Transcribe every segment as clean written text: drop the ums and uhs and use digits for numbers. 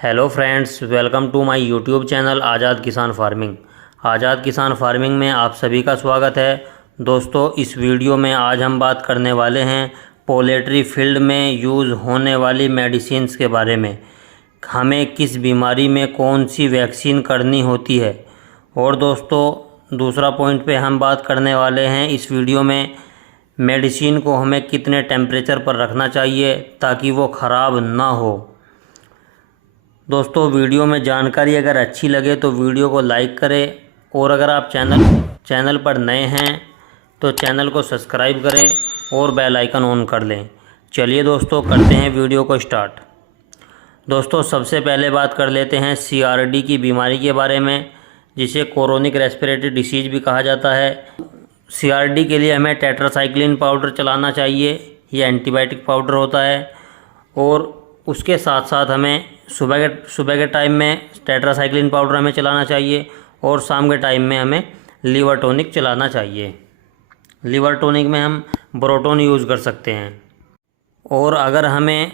Hello friends, welcome to my YouTube channel Azad Kisan farming. Azad Kisan farming में आप सभी का स्वागत है। दोस्तों, इस वीडियो में आज हम बात करने वाले हैं पोल्ट्री फील्ड में यूज़ होने वाली मेडिसिन्स के बारे में। हमें किस बीमारी में कौन सी वैक्सीन करनी होती है। और दोस्तों, दूसरा पॉइंट पे हम बात करने वाले हैं इस वीडियो में मेडिसिन को हमें कितने टेम्परेचर पर रखना चाहिए ताकि वो ख़राब ना हो। दोस्तों, वीडियो में जानकारी अगर अच्छी लगे तो वीडियो को लाइक करें, और अगर आप चैनल पर नए हैं तो चैनल को सब्सक्राइब करें और बेल आइकन ऑन कर लें। चलिए दोस्तों, करते हैं वीडियो को स्टार्ट। दोस्तों, सबसे पहले बात कर लेते हैं CRD की बीमारी के बारे में, जिसे क्रोनिक रेस्पिरेटरी डिसीज़ भी कहा जाता है। CRD के लिए हमें टेट्रासाइक्लिन पाउडर चलाना चाहिए। ये एंटीबायोटिक पाउडर होता है। और उसके साथ साथ हमें सुबह के टाइम में टेट्रासाइक्लिन पाउडर हमें चलाना चाहिए, और शाम के टाइम में हमें लीवर टॉनिक चलाना चाहिए। लीवर टॉनिक में हम ब्रोटोन यूज़ कर सकते हैं। और अगर हमें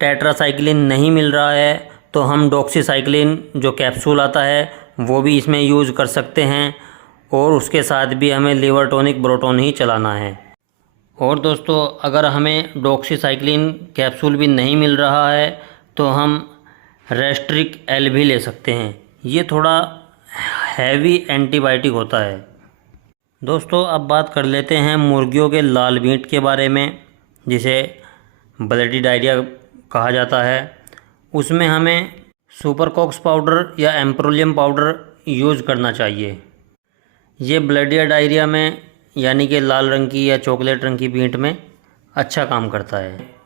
टेट्रासाइक्लिन नहीं मिल रहा है तो हम डॉक्सीसाइक्लिन जो कैप्सूल आता है वो भी इसमें यूज़ कर सकते हैं, और उसके साथ भी हमें लीवर टॉनिक ब्रोटोन ही चलाना है। और दोस्तों, अगर हमें डॉक्सीसाइक्लिन कैप्सूल भी नहीं मिल रहा है तो हम रेस्ट्रिक एल भी ले सकते हैं। ये थोड़ा हैवी एंटीबायोटिक होता है। दोस्तों, अब बात कर लेते हैं मुर्गियों के लाल मीट के बारे में, जिसे ब्लडी डायरिया कहा जाता है। उसमें हमें सुपरकॉक्स पाउडर या एम्प्रोलियम पाउडर यूज़ करना चाहिए। ये ब्लडी डायरिया में, यानी कि लाल रंग की या चॉकलेट रंग की मीट में अच्छा काम करता है।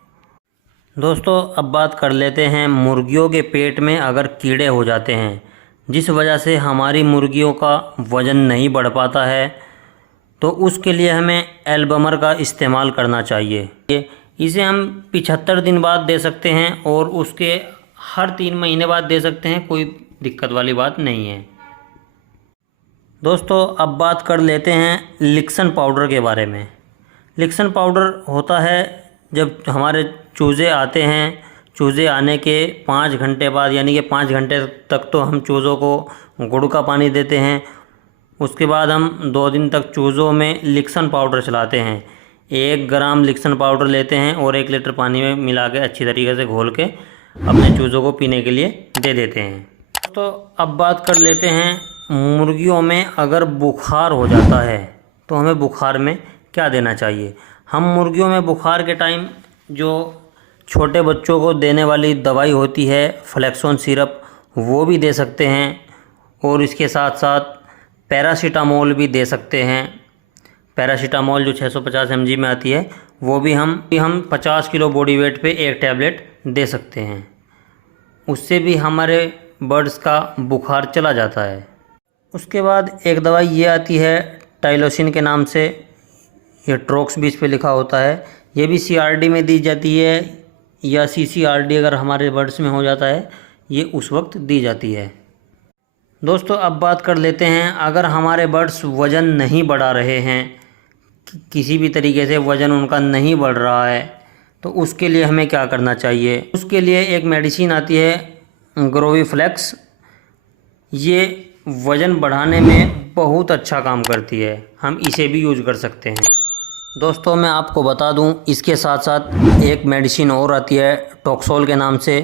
दोस्तों, अब बात कर लेते हैं मुर्गियों के पेट में अगर कीड़े हो जाते हैं, जिस वजह से हमारी मुर्गियों का वज़न नहीं बढ़ पाता है, तो उसके लिए हमें एल्बमर का इस्तेमाल करना चाहिए। इसे हम 75 दिन बाद दे सकते हैं, और उसके हर 3 महीने बाद दे सकते हैं। कोई दिक्कत वाली बात नहीं है। दोस्तों, अब बात कर लेते हैं लिक्सन पाउडर के बारे में। लिक्सन पाउडर होता है जब हमारे चूज़े आते हैं, चूज़े आने के 5 घंटे बाद, यानी कि 5 घंटे तक तो हम चूज़ों को गुड़ का पानी देते हैं। उसके बाद हम 2 दिन तक चूज़ों में लिक्सन पाउडर चलाते हैं। 1 ग्राम लिक्सन पाउडर लेते हैं और 1 लीटर पानी में मिला के अच्छी तरीके से घोल के अपने चूज़ों को पीने के लिए दे देते हैं। तो अब बात कर लेते हैं मुर्गियों में अगर बुखार हो जाता है तो हमें बुखार में क्या देना चाहिए। हम मुर्गियों में बुखार के टाइम जो छोटे बच्चों को देने वाली दवाई होती है फ्लेक्सोन सिरप, वो भी दे सकते हैं, और इसके साथ साथ पैरासीटामोल भी दे सकते हैं। पैरासीटामोल जो 650 mg में आती है, वो भी हम 50 किलो बॉडी वेट पे 1 टैबलेट दे सकते हैं। उससे भी हमारे बर्ड्स का बुखार चला जाता है। उसके बाद एक दवाई ये आती है टाइलोसिन के नाम से, ये ट्रोक्स भी इस पे लिखा होता है। ये भी CRD में दी जाती है, या CCRD अगर हमारे बर्ड्स में हो जाता है, ये उस वक्त दी जाती है। दोस्तों, अब बात कर लेते हैं अगर हमारे बर्ड्स वज़न नहीं बढ़ा रहे हैं, किसी भी तरीके से वज़न उनका नहीं बढ़ रहा है, तो उसके लिए हमें क्या करना चाहिए। उसके लिए एक मेडिसिन आती है ग्रोवीफ्लेक्स। ये वज़न बढ़ाने में बहुत अच्छा काम करती है, हम इसे भी यूज़ कर सकते हैं। दोस्तों, मैं आपको बता दूं, इसके साथ साथ एक मेडिसिन और आती है टॉक्सोल के नाम से।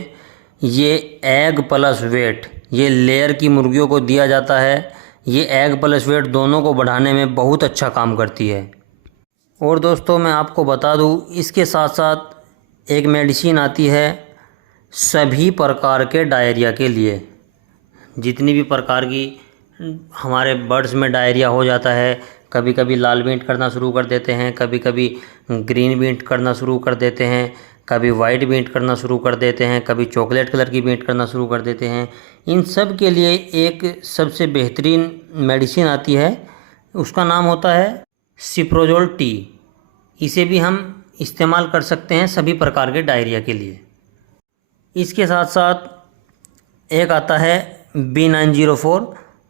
ये एग प्लस वेट, ये लेयर की मुर्गियों को दिया जाता है। ये एग प्लस वेट दोनों को बढ़ाने में बहुत अच्छा काम करती है। और दोस्तों, मैं आपको बता दूं, इसके साथ साथ एक मेडिसिन आती है सभी प्रकार के डायरिया के लिए। जितनी भी प्रकार की हमारे बर्ड्स में डायरिया हो जाता है, कभी कभी लाल मीट करना शुरू कर देते हैं, कभी कभी ग्रीन मीट करना शुरू कर देते हैं, कभी वाइट मीट करना शुरू कर देते हैं, कभी चॉकलेट कलर की मीट करना शुरू कर देते हैं। इन सब के लिए एक सबसे बेहतरीन मेडिसिन आती है, उसका नाम होता है सिप्रोजोल टी। इसे भी हम इस्तेमाल कर सकते हैं सभी प्रकार के डायरिया के लिए। इसके साथ साथ एक आता है B904।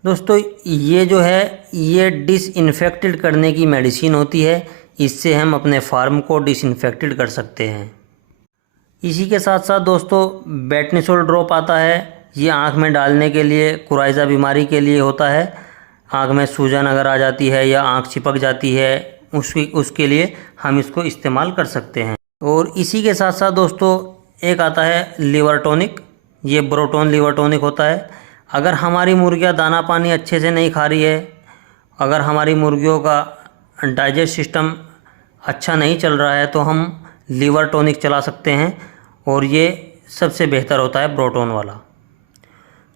दोस्तों, ये जो है ये डिसइंफेक्टेड करने की मेडिसिन होती है। इससे हम अपने फार्म को डिसइंफेक्टेड कर सकते हैं। इसी के साथ साथ दोस्तों बेटनिसोल ड्रॉप आता है, ये आँख में डालने के लिए कुराइज़ा बीमारी के लिए होता है। आँख में सूजन अगर आ जाती है या आँख चिपक जाती है उसके लिए हम इसको इस्तेमाल कर सकते हैं। और इसी के साथ साथ दोस्तों एक आता है लीवर टॉनिक, ये ब्रोटोन लीवर टॉनिक होता है। अगर हमारी मुर्गियाँ दाना पानी अच्छे से नहीं खा रही है, अगर हमारी मुर्गियों का डाइजेस्ट सिस्टम अच्छा नहीं चल रहा है, तो हम लीवर टॉनिक चला सकते हैं और ये सबसे बेहतर होता है ब्रोटोन वाला।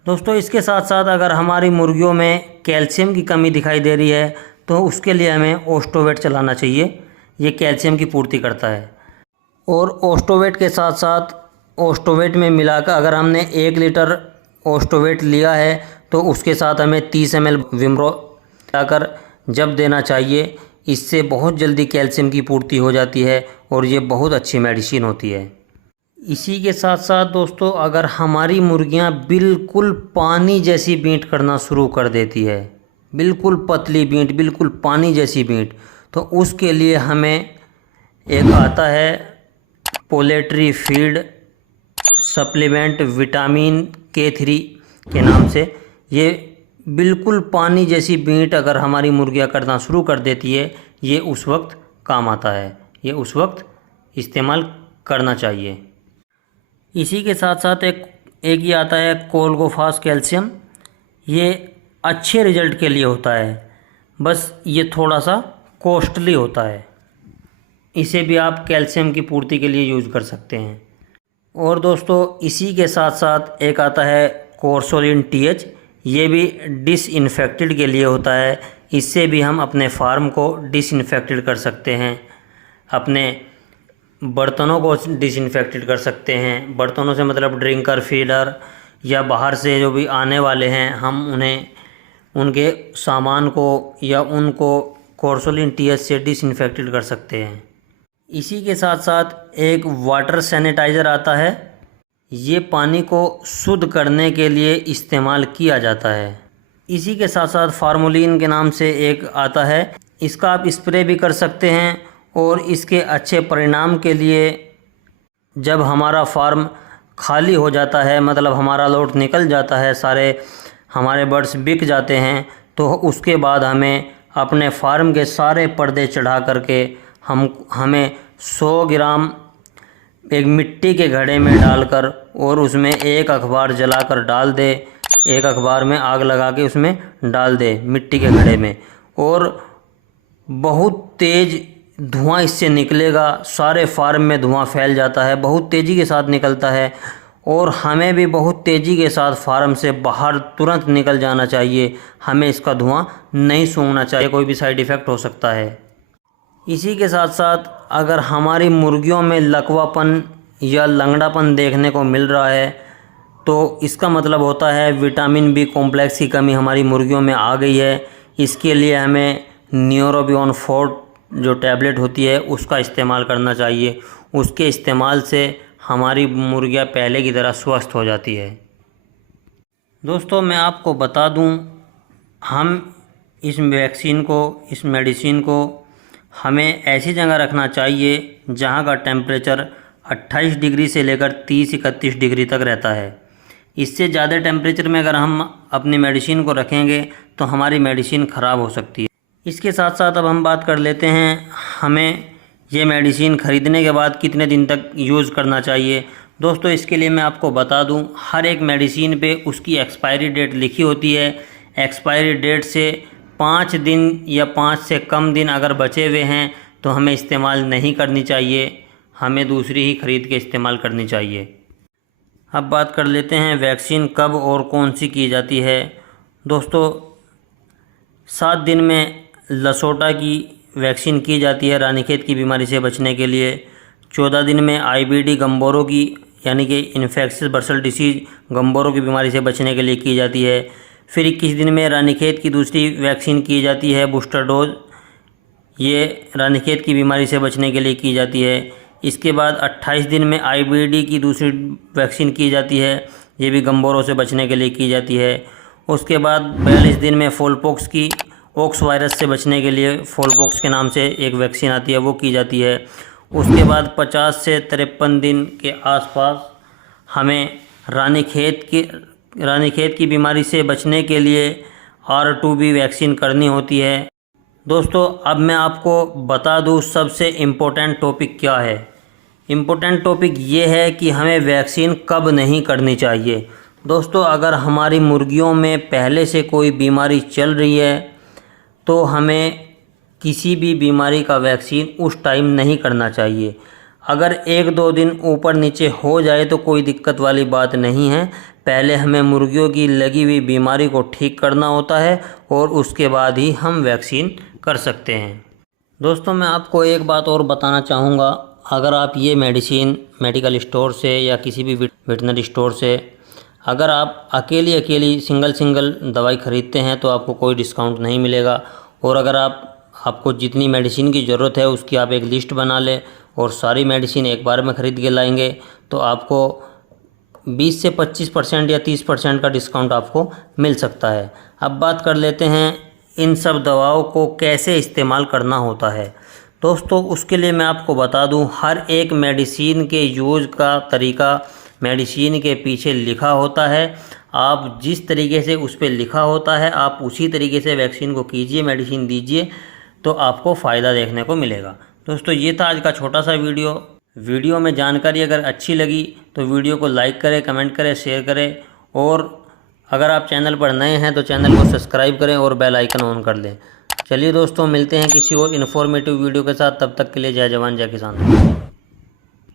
दोस्तों इसके साथ साथ अगर हमारी मुर्गियों में कैल्शियम की कमी दिखाई दे रही है तो उसके लिए हमें ओस्टोवेट चलाना चाहिए, ये कैल्शियम की पूर्ति करता है। और ओस्टोवेट के साथ साथ ओस्टोवेट में मिलाकर अगर हमने 1 लीटर ओस्टोवेट लिया है तो उसके साथ हमें 30 ml विमरो मिलाकर जब देना चाहिए। इससे बहुत जल्दी कैल्शियम की पूर्ति हो जाती है और ये बहुत अच्छी मेडिसिन होती है। इसी के साथ साथ दोस्तों अगर हमारी मुर्गियां बिल्कुल पानी जैसी बींट करना शुरू कर देती है, बिल्कुल पतली बींट, बिल्कुल पानी जैसी बींट, तो उसके लिए हमें एक आता है poultry feed supplement vitamin K3 के नाम से। ये बिल्कुल पानी जैसी बींट अगर हमारी मुर्गियां करना शुरू कर देती है, ये उस वक्त काम आता है, ये उस वक्त इस्तेमाल करना चाहिए। इसी के साथ साथ एक ये आता है कोल्गोफास कैल्शियम, ये अच्छे रिजल्ट के लिए होता है, बस ये थोड़ा सा कॉस्टली होता है। इसे भी आप कैल्शियम की पूर्ति के लिए यूज़ कर सकते हैं। और दोस्तों इसी के साथ साथ एक आता है कोर्सोलिन TH, ये भी डिसइंफेक्टेड के लिए होता है। इससे भी हम अपने फार्म को डिसइंफेक्टेड कर सकते हैं, अपने बर्तनों को डिसइंफेक्टेड कर सकते हैं। बर्तनों से मतलब ड्रिंकर, फीडर या बाहर से जो भी आने वाले हैं, हम उन्हें उनके सामान को या उनको कोर्सोलिन TH से डिसइंफेक्टेड कर सकते हैं। इसी के साथ साथ एक वाटर सैनिटाइज़र आता है, ये पानी को शुद्ध करने के लिए इस्तेमाल किया जाता है। इसी के साथ साथ फार्मोलिन के नाम से एक आता है, इसका आप स्प्रे भी कर सकते हैं। और इसके अच्छे परिणाम के लिए जब हमारा फार्म खाली हो जाता है, मतलब हमारा लोड निकल जाता है, सारे हमारे बर्ड्स बिक जाते हैं, तो उसके बाद हमें अपने फार्म के सारे पर्दे चढ़ा करके हमें 100 ग्राम एक मिट्टी के घड़े में डालकर और उसमें एक अखबार जलाकर डाल दे, एक अखबार में आग लगा के उसमें डाल दे मिट्टी के घड़े में, और बहुत तेज़ धुआं इससे निकलेगा। सारे फार्म में धुआं फैल जाता है, बहुत तेज़ी के साथ निकलता है और हमें भी बहुत तेज़ी के साथ फार्म से बाहर तुरंत निकल जाना चाहिए। हमें इसका धुआं नहीं सूंघना चाहिए, कोई भी साइड इफ़ेक्ट हो सकता है। इसी के साथ साथ अगर हमारी मुर्गियों में लकवापन या लंगड़ापन देखने को मिल रहा है तो इसका मतलब होता है विटामिन B कॉम्प्लेक्स की कमी हमारी मुर्गियों में आ गई है। इसके लिए हमें न्यूरोबियोन 4 जो टैबलेट होती है उसका इस्तेमाल करना चाहिए। उसके इस्तेमाल से हमारी मुर्गियां पहले की तरह स्वस्थ हो जाती है। दोस्तों मैं आपको बता दूं, हम इस वैक्सीन को, इस मेडिसिन को हमें ऐसी जगह रखना चाहिए जहां का टेम्परेचर 28 डिग्री से लेकर 30-31 डिग्री तक रहता है। इससे ज़्यादा टेम्परेचर में अगर हम अपनी मेडिसिन को रखेंगे तो हमारी मेडिसिन ख़राब हो सकती है। इसके साथ साथ अब हम बात कर लेते हैं हमें ये मेडिसिन ख़रीदने के बाद कितने दिन तक यूज़ करना चाहिए। दोस्तों इसके लिए मैं आपको बता दूं, हर एक मेडिसिन पे उसकी एक्सपायरी डेट लिखी होती है। एक्सपायरी डेट से 5 दिन या 5 से कम दिन अगर बचे हुए हैं तो हमें इस्तेमाल नहीं करनी चाहिए, हमें दूसरी ही ख़रीद के इस्तेमाल करनी चाहिए। अब बात कर लेते हैं वैक्सीन कब और कौन सी की जाती है। दोस्तों 7 दिन में लसोटा की वैक्सीन की जाती है रानीखेत की बीमारी से बचने के लिए। 14 दिन में IBD गम्बोरो की यानी कि इन्फेक्शियस बर्सल डिसीज़ गम्बोरो की बीमारी से बचने के लिए की जाती है। फिर 21 दिन में रानीखेत की दूसरी वैक्सीन की जाती है बूस्टर डोज, ये रानीखेत की बीमारी से बचने के लिए की जाती है। इसके बाद 28 दिन में IBD की दूसरी वैक्सीन की जाती है, ये भी गम्बोरो से बचने के लिए की जाती है। उसके बाद 42 दिन में फोलपॉक्स की, ऑक्स वायरस से बचने के लिए फोलपॉक्स के नाम से एक वैक्सीन आती है, वो की जाती है। उसके बाद 50 से 53 दिन के आसपास हमें रानीखेत की बीमारी से बचने के लिए R2B वैक्सीन करनी होती है। दोस्तों, अब मैं आपको बता दूं सबसे इम्पोर्टेंट टॉपिक क्या है। इम्पोर्टेंट टॉपिक ये है कि हमें वैक्सीन कब नहीं करनी चाहिए। दोस्तों, अगर हमारी मुर्गियों में पहले से कोई बीमारी चल रही है तो हमें किसी भी बीमारी का वैक्सीन उस टाइम नहीं करना चाहिए। अगर 1-2 दिन ऊपर नीचे हो जाए तो कोई दिक्कत वाली बात नहीं है। पहले हमें मुर्गियों की लगी हुई बीमारी को ठीक करना होता है और उसके बाद ही हम वैक्सीन कर सकते हैं। दोस्तों, मैं आपको एक बात और बताना चाहूँगा। अगर आप ये मेडिसिन मेडिकल स्टोर से या किसी भी वेटनरी स्टोर से अगर आप अकेली सिंगल दवाई ख़रीदते हैं तो आपको कोई डिस्काउंट नहीं मिलेगा। और अगर आपको जितनी मेडिसिन की ज़रूरत है उसकी आप एक लिस्ट बना लें और सारी मेडिसिन एक बार में ख़रीद के लाएंगे तो आपको 20 से 25% या 30% का डिस्काउंट आपको मिल सकता है। अब बात कर लेते हैं इन सब दवाओं को कैसे इस्तेमाल करना होता है। दोस्तों, उसके लिए मैं आपको बता दूं, हर एक मेडिसिन के यूज़ का तरीका मेडिसिन के पीछे लिखा होता है। आप जिस तरीके से उस पर लिखा होता है आप उसी तरीके से वैक्सीन को कीजिए, मेडिसिन दीजिए, तो आपको फ़ायदा देखने को मिलेगा। दोस्तों, ये था आज का छोटा सा वीडियो में जानकारी अगर अच्छी लगी तो वीडियो को लाइक करें, कमेंट करें, शेयर करें और अगर आप चैनल पर नए हैं तो चैनल को सब्सक्राइब करें और बेल आइकन ऑन कर लें। चलिए दोस्तों, मिलते हैं किसी और इन्फॉर्मेटिव वीडियो के साथ। तब तक के लिए जय जवान जय किसान।